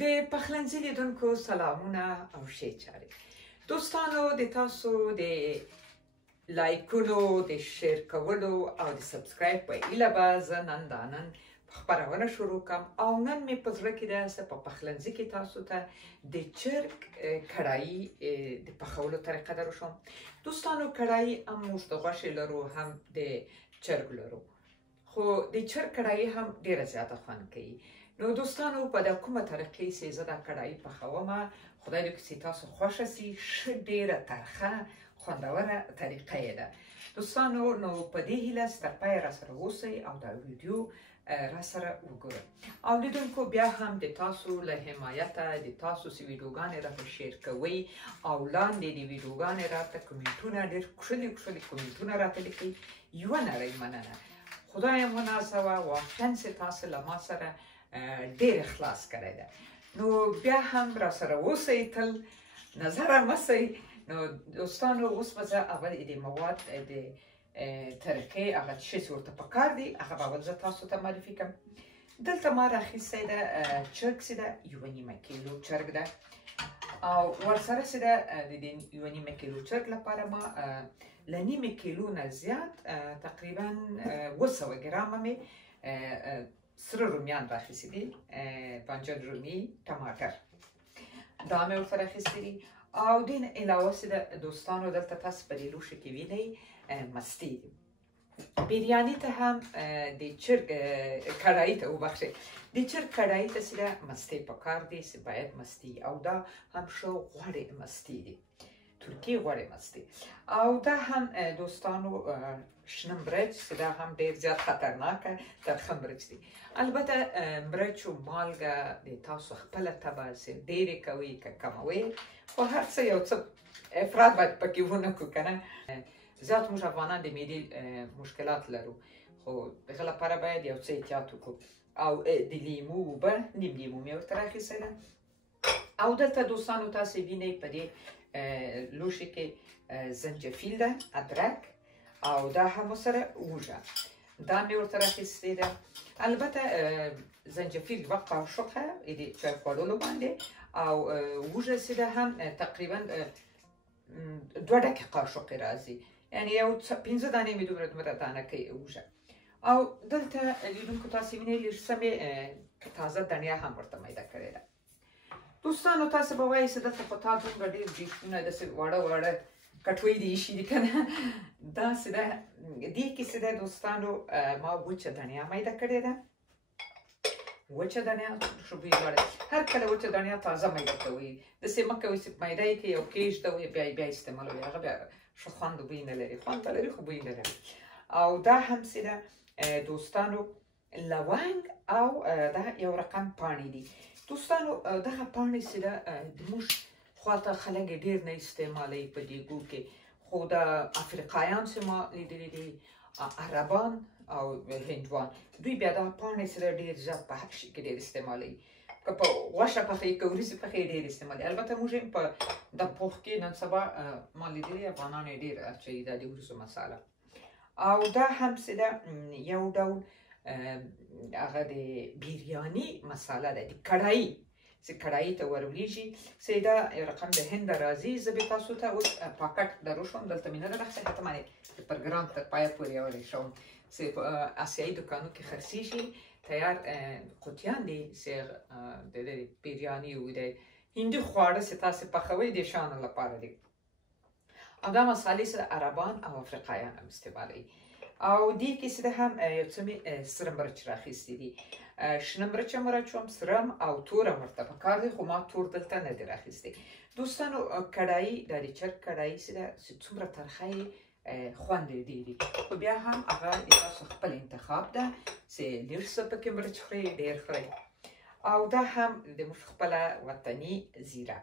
د پخلنځي لیدونکو سلامونه او ښې چارې. دوستانو د تاسو د لایکونو د شیر کولو او د سبسکرایب په ایله به زه نن خپرونه شروع کوم او نن مې په زړه کې ده په پخلنځي کې تاسو ته د چرګ کړایي د پخولو طریقه در وښیم. دوستانو کړایي هم موږ د غوښې لرو هم د چرګ لرو، خو د چرګ کړایي هم ډیره زیاته خوند کوي. نو دوستانو په د کومه طریقې چې زه دا کړایي پخوم، خدای دې وکړي چې تاسو خوښه شي. ښه ډیره ترخه خوندوره طریقه یې ده. دوستانو نو په دې هیله چې تر پایه راسره اوسئ او دا ویډیو راسره وګورئ. او لیدونکو بیا هم د تاسو له حمایته د تاسو چې ویډیوګانې راته شیر کوئ او لاندې د ویډیوګانې راته کومنټونه ډېر ښکلي ښکلي کومنټونه راته لیکئ، یوه نړۍ مننه. خدای مناسبه واقعا چې تاسو له ما سره ډېر اخلاص کړی ده. نو بیا هم راسره اوسئ، تل نظره مه سئ. نو دوستانو اوس به زه اول د مواد د طریقې هغه څه چې ورته پکار دي هغه به اول زه تاسو ته معرفي کړم. دلته ما راخیستی ده چرګ چې ده 1.5 کیلو چرګ ده، او ورسره چې ده د 1.5 کیلو چرګ لپاره ما له 0.5 کیلو نه زیات تقریبا 200 ګرامه مې سره رومیان راخیستي دي، بانجان رومي، ټماټر دا مې ورته راخیستي دي. او دین علاوه چې ده دوستانو دلته تاسو په دې لوښي کې وینئ مستې دي. بریاني ته هم د چرګ کړایي ته وبخښئ، د چرګ کړایي ته چې ده مستې پکار دي چې باید مستې، او دا هم ښه غوړې مستې دي، ترکي غوړې مستې. او دا هم دوستانو شنه مرچ چې دا هم ډېر زیات خطرناکه ترخه مرچ دي. البته مرچ او مالګه د تاسو خپله طبع چې ډېرې کوئ که کموئ، خو هر څه یو څه افراط باید پکې ونه کړو که نه. زیات موږ افغانان د معدې مشکلات لرو، خو دغه لپاره باید یو څه احتیاط وکړو. او د لیمو اوبه، نیم لیمو مې ورته راخیستی ده. او دلته دوستانو تاسې وینئ په دې لوښي کې زنجفیل ده، ادرک، او دا هم ورسره وږه دا مې ورته راخیستې ده. البته زنجفیل 2 قاشقه د چای خوړلو باندې، او وږه چې ده هم تقریبا 2 ډکې قاشقې راځي، یعنې یو 15 دانې مې دومره دانه کوي وږه. او دلته لیدونکو تاسې وینئ لږ څه مې تازه دڼیا هم ورته میده کړې ده. دوستانو تاسو به وایئ چې دلته خو تا دومره ډېر ډیشونه داسې واړه واړه کټوۍ دې ایښي دي که نه. داسې ده، دې کې چې ده دوستانو ما وچه دڼیا میده کړې ده. وچه دڼیا ښه بوی لري. هر کله وچه دڼیا تازه میده کوئ، داسې مه کوئ چې میده یې کړئ او کېږدوئ بیا استعمالوئ، هغه بیا ښه خوند بوی نه لري، خوند به لري خو بوی نه لري. او دا هم چې ده دوستانو لونګ، او دا یو رقم پاڼې دي. دوستانو دغه پاڼې چې ده زموږ خواته خلک یې ډېر نه استعمالوي په دیګو کې، خو د افریقایان چې ما لیدلي دي، عربان او هندوان، دوی بیا دا پاڼې چې ده ډېر زیات په هر شي کې ډېر استعمالوي. که په غوښه پخوي که وریځې پخوي ډېر استعمالوي. البته موږ یې په د پوخ کې نن سبا ما لیدلي افغانان یې ډېر اچوي دا د وریځو مساله. او دا هم چې ده یو ډول هغه د بریاني مساله ده، د کړایي چې کړایي ته ورولېږي، چې دا یو رقم د هند راځي. زه به تاسو ته اوس پاکټ در وښیم، دلته مې نه ده راخیستی، حتی ما د پروګرام تر پایه پورې یولی شوم چې په اسیایي دوکانو کې خرڅېږي. تیار قوطیان دي چې د بریاني او د هندي خواړه چې تاسې پخوئ د شانو لپاره دي. او دا مسالې چې عربان او افریقایان هم استعمالوي. او دې کې چې ده هم یو څه مې سره مرچ راخیستي دي. شنه مرچ هم راچوم، سره او تور هم ورته پکار دی، خو ما تور دلته نه دی راخیستی. دوستانو کړایي دا د چرګ کړایي چې ده څومره ترخه یې خوند یې ډېر وي، خو بیا هم هغه د تاسو خپل انتخاب ده چې لږ څه پکې مرچ خورئ ډېر خورئ. او دا هم د موږ خپله وطني زیره،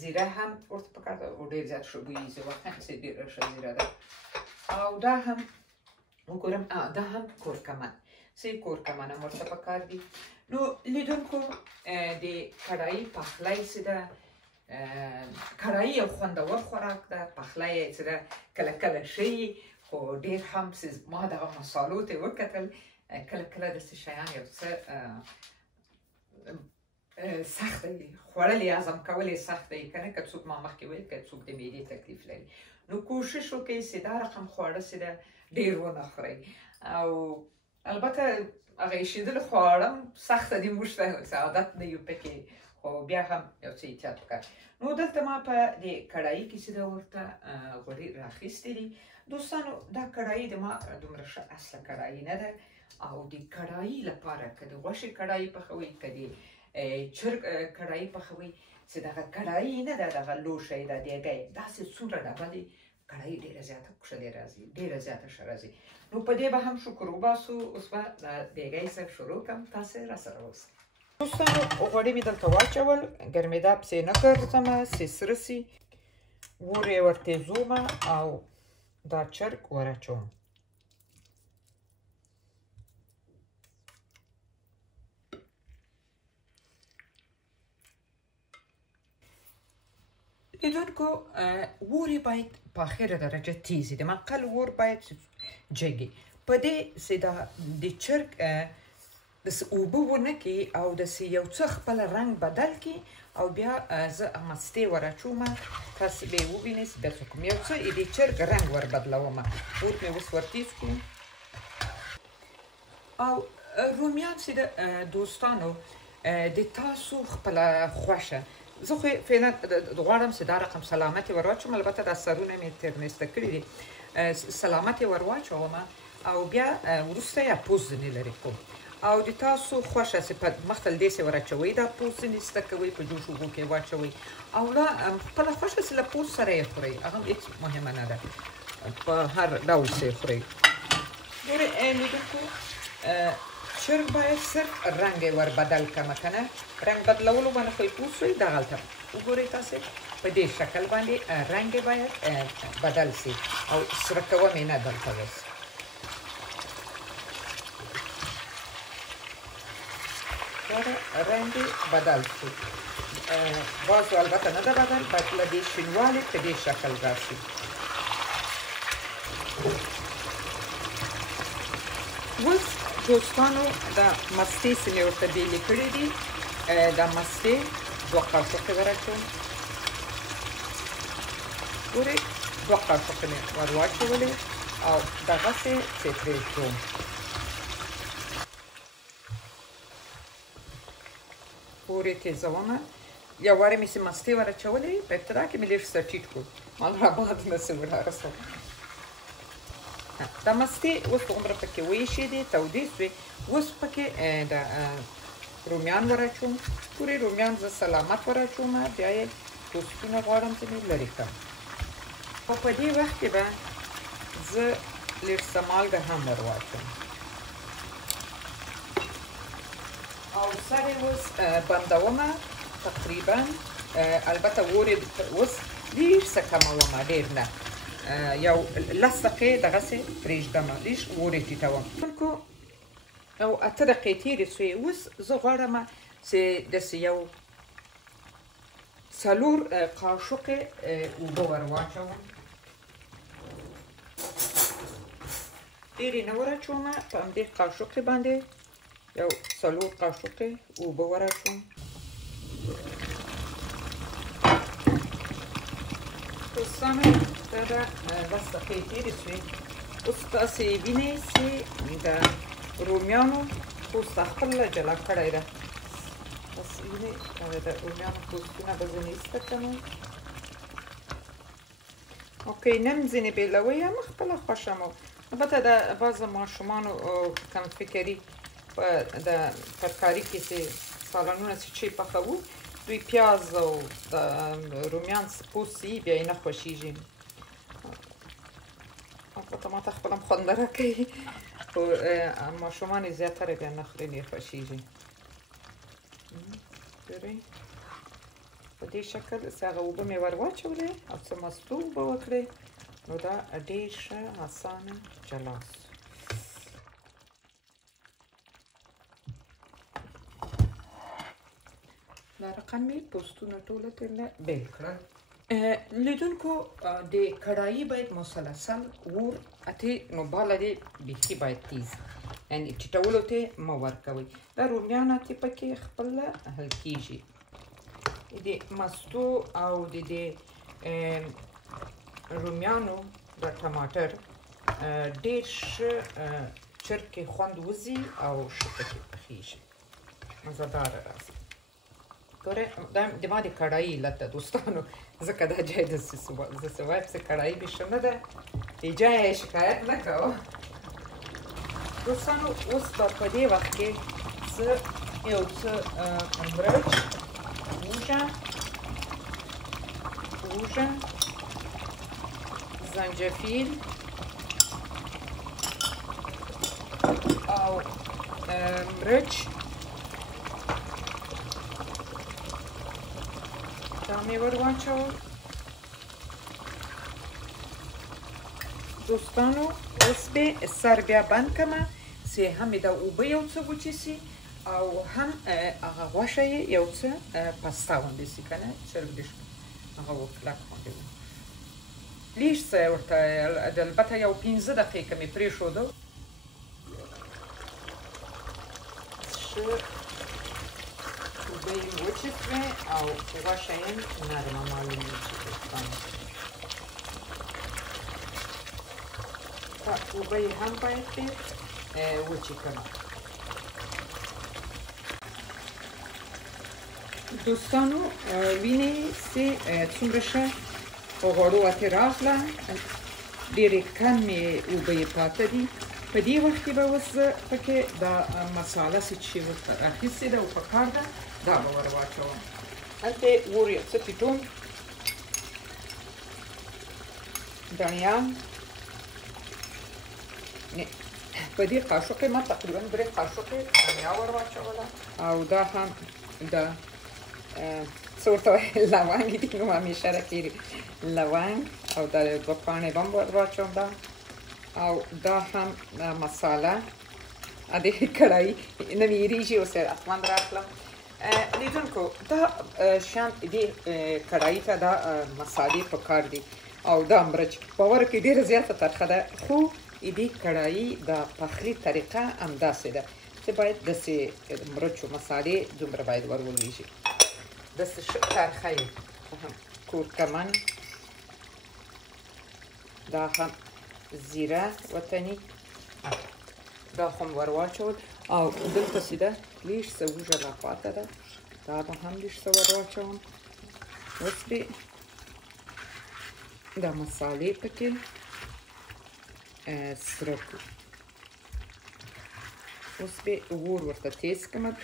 زیره هم ورته پکار ده، او ډېر زیات ښه بویي زه واقعا چې ډېره ښه زیره ده. او دا هم وګورم، دا هم کورکمن، چې کورکمن هم ورته پکار دي. نو لیدونکو د کړایي پخلی چې ده، کړایي یو خوندور خوراک ده. پخلی یې چې ده کله کله ښه وي، خو ډېر هم چې ما دغه مسالو ته وکتل، کله کله داسې شیان یو څه سخته وي خوړل یې هضم کول یې سخته وي که نه که څوک ما مخکې ویل که څوک د معدې تکلیف لري نو کوشش وکړئ چې دا رقم خواړه چې ده ډېر ونه خورئ او البته هغه ایښېدلي خواړه هم سخته دي موږ ته عادت نه یو پکې خو بیا هم یو څه احتیاط وکړه نو دلته ما په دې کړایي کې چې ده ورته غوړي راخیستې دي دوستانو دا کړایي د ما دومره ښه اصله کړایي نه ده او د کړایي لپاره که د غوښې کړایي پخوئ که د چرګ کړایي پخوئ چې دغه کړایي نه ده دغه لوښی ده دیګی داسې څومره ډبه دی کړایي ډېره زیاته ښکلې راځي ډېره زیاته ښه راځي نو په دې به هم شکر وباسو اوس به د دیګی صاحب شروع کړم تاسې راسره اوسئ دوستانو غوړي مې دلته واچول ګرمېدا پسې نه ګرځمه چې سره سي اور یې ورتېزومه او دا چرګ ورچوم لیدونکو اور یې باید په آخره درجه تیز وي د منقل اور باید جګي په دې چې د چرګ داسې اوبه ونه کړي او داسې یو څه خپل رنګ بدل کړي او بیا زه مستې ور اچومه تاسې به یې ووینئ چې بیا څه کوم یو څه د چرګ رنګ ور بدلومه اور مې اوس ور تیز کړو او رومیان چې د دوستانو د تاسو خپله خوښه زه خو فعلا غواړم چې دا رقم سلامت یې ور واچوم البته دا سرونه مې ترمسته کړي دي سلامت یې ور واچومه او بیا وروسته یې پوست ځینې لرې کوم او د تاسو خوښه چې په مخته له دې چې ور اچوئ دا پوست ځینې ایسته کوئ په جوش اوبو کې واچوئ او لا خپله خوښه چې له پوست سره یې خورئ هغه هم هېڅ مهمه نه ده په هر ډول چې یې خورئ ګورئ لیدونکو چرګ باید صرف رنګ یې ور بدل کړمه که نه رنګ بدلولو باندې خو یې پوه شوئ دغلته وګورئ تاسې په دې شکل باندې رنګ یې باید بدل سي او سره کوم یې نه دلته اوس رنګ یې بدل شو بعضو البته نه ده بدل باید له دې شینوالي په دې شکل راشي اوس دوستانو دا مستې چې مې ورته بیلې کړې دي دا مستې دوه قاشقې ور اچوم ګورئ دوه قاشقې مې ور واچولې او دغسې چې پرېږدوم اور یې تېزومه یو وارې مې چې مستې ور اچولې په ابتدا کې مې لږ څه ټیټ کړو مال راباد نه څه ورارسوم دا مستې اوس عمره پکې وایشېدې تودې سوې اوس پکې د رومیان ور اچوم ګورئ رومیان زه سلامت ور اچومه بیا یې پوستونه غواړم چې مې لرې کړم او په دې وخت کې به زه لږ څه مالګه هم ور واچوم او سر یې اوس بندومه تقریبا البته اور یې اوس لږ څه کمومه ډېر نه یو لس دقیقې دغسې پرېږدمه لږ اور یې ټیټوم او 8 دقیقې تېرې سوې اوس زه غواړم چې داسې یو 4 قاشقې اوبه ور واچوم ډېرې نه ور اچومه په همدې قاشقې باندې یو 4 قاشقې اوبه ور اچوم دوستانو دا ده 10 دقیقې تېرې سوې اوس تاسې وینئ چې د رومیانو پوست خپله جلا کړی ده بس وینئ د رومیانو پوستونه به ځینې ایسته کړم او که یې نم ځینې بېلوئ هم خپله خوښه مو البته د بعضو ماشومانو کم فکري په د ترکاري کې چې سالنونه چې پخوو دوی پیاز او د رومیان پوست یي بیا یې نه خوښېږي البته ما ته خپله هم خوند نه راکوي خو ماشومان یې زیاتره بیا نه خوري نه یې خوښېږي ګورئ په دې شکل چې هغه اوبه مې ور واچولې او څه مستو اوبه وکړې نو دا ډېر ښه اسانه جلا سو دا رقم مې پوستونه ټوله ترې بیل کړل لیدونکو د کړایي باید مسلسل اور اتې نو باله دې بیخي باید تیز یعنې ټیټولو ته مه ورکوئ. دا رومیانه چې پکې خپله حل کېږي. د مستو او د دې رومیانو د ټماټر ډېر ښه چرګ کې خوند وځي او ښه پکې پخېږي، مزهداره راځي. ګورئ د ما د کړایي علت ده دوستانو، ځکه دا جای د سوای پسې کړایي مې ښه نه ده، د جای شکایت نه کوم. دوستانو اوس به په دې وخت کې زه یو څه مرچ، روژه، زنجفیل او مرچ دا مې ور واچول. دوستانو اوس به سر بیا بند کړم چې هم دا اوبه یو څه وچې سي او هم هغه غوښه یې یو څه پسته غوندې سي که نه، چرګ دې هغه وکلک غوندې و. لږ څه ورته البته یو 15 دقیقې مې پرېښوده. ښه اوبه یې وچې شوې او غوښه یې نرمه معلومېږي. دوستانو اوبه یې هم باید ډېر وچې کړم. دوستانو وینئ چې څومره ښه په غوړو اتې راغله، ډېرې کمې اوبه یې پاته دي. په دې وخت کې به اوس زه پکې دا مساله چې ورته اخیستې ده او پکار ده دا به ور واچوم. هلته اور یو څه ټیټوم، دڼیا په دې قاشوقې ما تقریبا 3 قاشوقې دڼیا ور واچوله او دا هم دا څه ورته وایي لونګ دي، نو همیشه راکېږي لونګ او دا 2 پاڼې به هم ور واچوم دا او دا هم مساله. د کړایي نه مې هېرېږي، اوس یې خوند راکړم. لیدونکو دا شیان دې کړایي ته دا مسالې پکار دي او دا مرچ باور کې ډېره زیاته ترخه ده، خو دې کړایي د پخلي طریقه همداسې ده چې باید داسې مرچ و مسالې دومره باید ور ولویږي. داسې ښه ترخه یې کورکمن، دا هم زیره وطني، دا هم ور واچول او دلته چې ده لږ څه وږه لا پاته ده، دا به هم لږ څه ور واچوم. اوس به دا مسالې پکې سره کړو. اوس به اور ورته تیز کړم.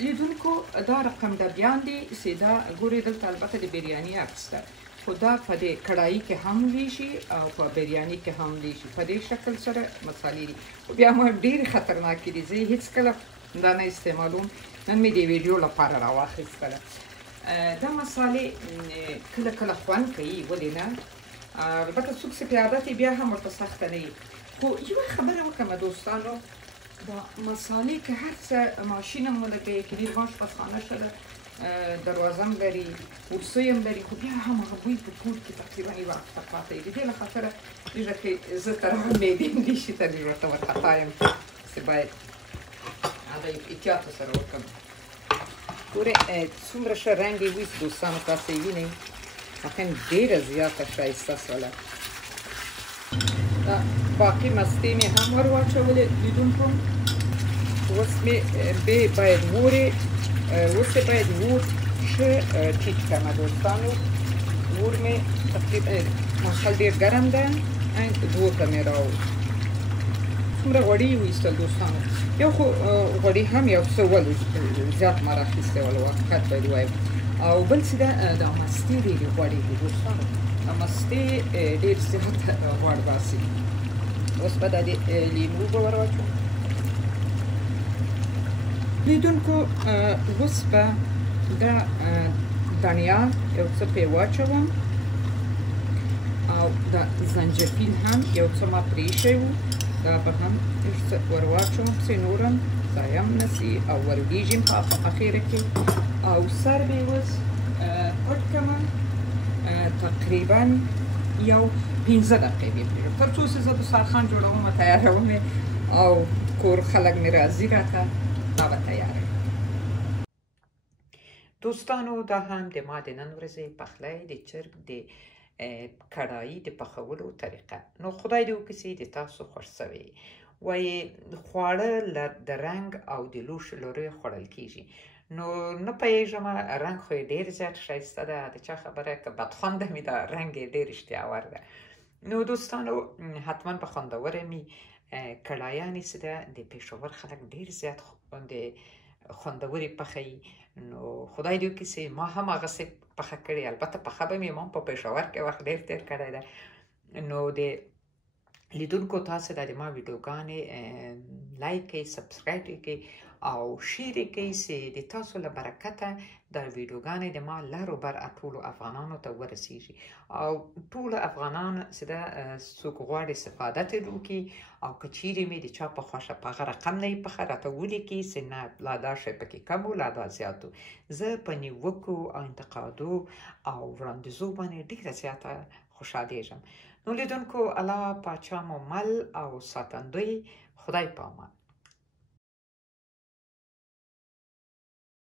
لیدونکو دا رقم ډبیان دي چې دا ګورئ دلته البته د بریاني عکس ده، خو دا په دې کړایي کې هم ویشي او په بریاني کې هم ویشي. په دې شکل سره مسالې دي، خو بیا هم ډېرې خطرناکې دي. زه هېڅکله دا نه استعمالوم، نن مې د ویډیو لپاره راواخیستله. دا مسالې کله کله خوند کوي، ولې نه؟ البته څوک چې پې عادت بیا هم ورته سخته نه وي. خو یوه خبره وکړم دوستانو، دا مسالې که هر څه ماشین هم ولګوئ، کبیر ماش پخانه شه ده، دروازه هم لري، ورسۍ هم لري، خو بیا هم هغه بوی په کور کې تقریبا یوه هفته پاته وي. د دې له خاطره لږه کې زه تر هغه معدې دې شي ته لږ ورته وارخطا یم چې باید هغه احتیاط سره وکړم. ګورئ څومره ښه رنګ یې ویست دوستانو، تاسې یې وینئ واقعا ډېره زیاته ښایسته شوله. باقي مستې مې هم ور واچولې لیدونکو. اوس مې باید اور ښه ټیټ کړم دوستانو. اور مې تقریبا ماشال ډېر ګرم ده، دوو ته مې راوړ. څومره غوړي یې وایستل دوستانو، یو خو غوړي هم یو څه ولو زیات ما راخیستی ول، حقیقت باید ووایم. او بل چې ده دا مستې ډېرې غوړې دي دوستانو، دا مستې ډېر زیات غوړ باسي. اوس به دا د لیمو به ور واچوم لیدونکو. اوس به دا دڼیا یو څه پرې واچوم او دا زنجفیل هم یو څه ما پرېښی و، دا به هم لږ څه ور واچوم چې نور هم ضایع هم نه سي او ور وریږي هم په اخره کې. او سر به یې اوس پټ کړم تقریبا یو 15 دقیقې به پرېږدم تر څو چې زه دسترخوان جوړوم تیاروم او کور خلک مې راځي راته دا به تیاره دوستانو دا هم د ما د نن ورځې پخلی د چرګ د کړایي د پخولو طریقه نو خدای دې وکړي چې د تاسو خوښ شوي وایي خواړه د رنګ او د لوښ لوري خوړل کیږي نو نه پوهېږم رنګ خو یې ډېر زیات ښایسته ده د چا خبره که بدخونده مې ده رنګ یې ډېر اشتهاور ده نو دوستانو حتما به خوندوره مې کړایانې چې ده د پېښور خلک ډېر زیات د خوندورې پخوي نو خدای دې وکړي چې ما هم هغسې پخه کړې البته پخه به مې هم په پېښور کې وخت ډېر تېر کړی ده نو د لیدونکو تاسو د ما ویډیوګانې لایک کړئ سبسکرایب کړئ او شیر کړئ چې د تاسو له برکته دا ویډیوګانې د ما لارو بر ټولو افغانانو ته ورسیږي او ټول افغانان چې دا څوک غواړي استفاده ترې وکړي او که چیرې مې د چا په خوښه په هغه رقم نه یې پخه راته ولیکي چې نه لا دا شی پکې کم و لا دا زیات و زه په نیوکو او انتقادو او وړاندیزو باندې ډېره زیاته خوشحالېږم نو لیدونکو الله پاچا مو مل او ساتندوی خدای پامان